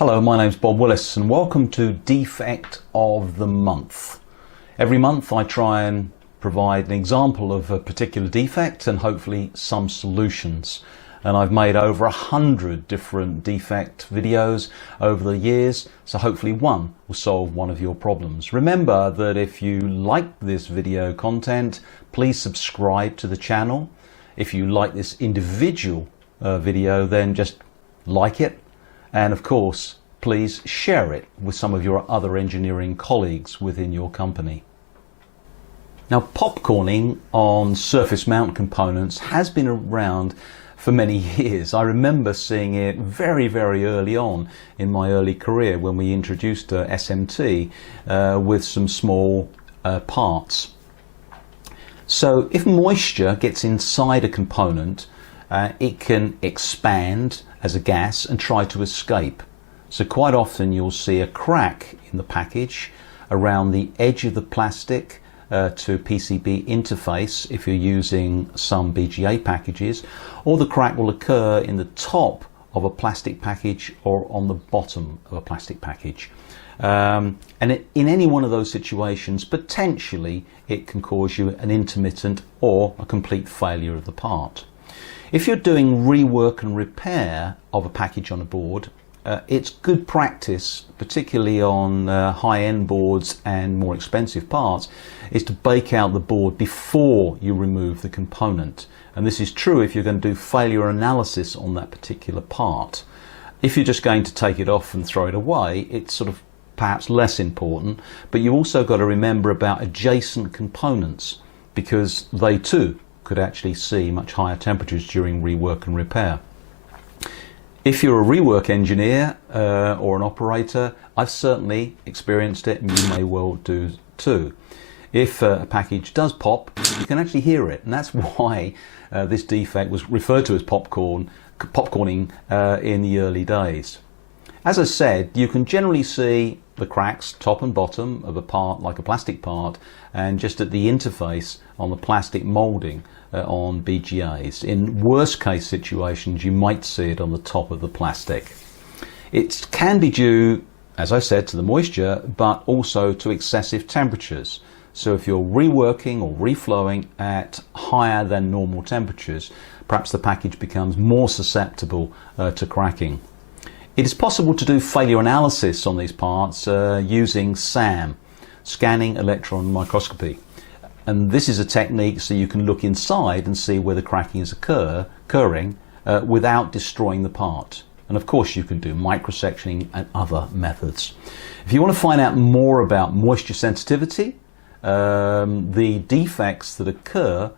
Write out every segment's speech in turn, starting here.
Hello, my name's Bob Willis and welcome to Defect of the Month. Every month I try and provide an example of a particular defect and hopefully some solutions. And I've made over 100 different defect videos over the years, so hopefully one will solve one of your problems. Remember that if you like this video content, please subscribe to the channel. If you like this individual video, then just like it. And of course, please share it with some of your other engineering colleagues within your company. Now, popcorning on surface mount components has been around for many years. I remember seeing it very, very early on in my early career when we introduced SMT with some small parts. So if moisture gets inside a component, it can expand as a gas and try to escape. So quite often you'll see a crack in the package around the edge of the plastic to PCB interface if you're using some BGA packages, or the crack will occur in the top of a plastic package or on the bottom of a plastic package. In any one of those situations, potentially it can cause you an intermittent or a complete failure of the part. If you're doing rework and repair of a package on a board, it's good practice, particularly on high-end boards and more expensive parts, is to bake out the board before you remove the component. And this is true if you're going to do failure analysis on that particular part. If you're just going to take it off and throw it away, it's sort of perhaps less important, but you also got to remember about adjacent components, because they too could actually see much higher temperatures during rework and repair. If you're a rework engineer or an operator, I've certainly experienced it, and you may well do too. If a package does pop, you can actually hear it, and that's why this defect was referred to as popcorning in the early days. As I said, you can generally see the cracks top and bottom of a part like a plastic part, and just at the interface on the plastic moulding on BGAs. In worst case situations, you might see it on the top of the plastic. It can be due, as I said, to the moisture, but also to excessive temperatures. So if you're reworking or reflowing at higher than normal temperatures, perhaps the package becomes more susceptible to cracking. It is possible to do failure analysis on these parts using SEM, scanning electron microscopy. And this is a technique so you can look inside and see where the cracking is occurring without destroying the part. And of course you can do microsectioning and other methods. If you want to find out more about moisture sensitivity, the defects that occur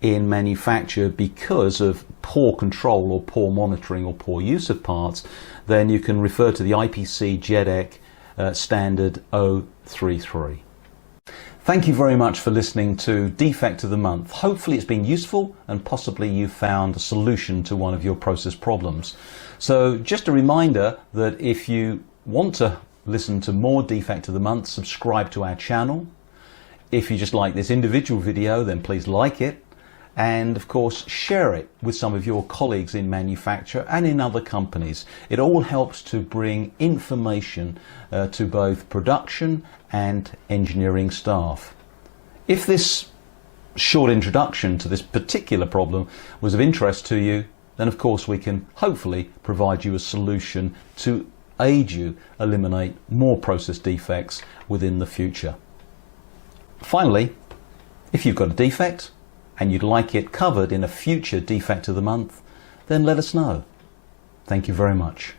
in manufacture because of poor control or poor monitoring or poor use of parts, then you can refer to the IPC JEDEC standard 033. Thank you very much for listening to Defect of the Month. Hopefully it's been useful and possibly you've found a solution to one of your process problems. So just a reminder that if you want to listen to more Defect of the Month, subscribe to our channel. If you just like this individual video, then please like it. And of course share it with some of your colleagues in manufacture and in other companies. It all helps to bring information to both production and engineering staff. If this short introduction to this particular problem was of interest to you, then of course we can hopefully provide you a solution to aid you eliminate more process defects within the future. Finally, if you've got a defect and you'd like it covered in a future Defect of the Month, then let us know. Thank you very much.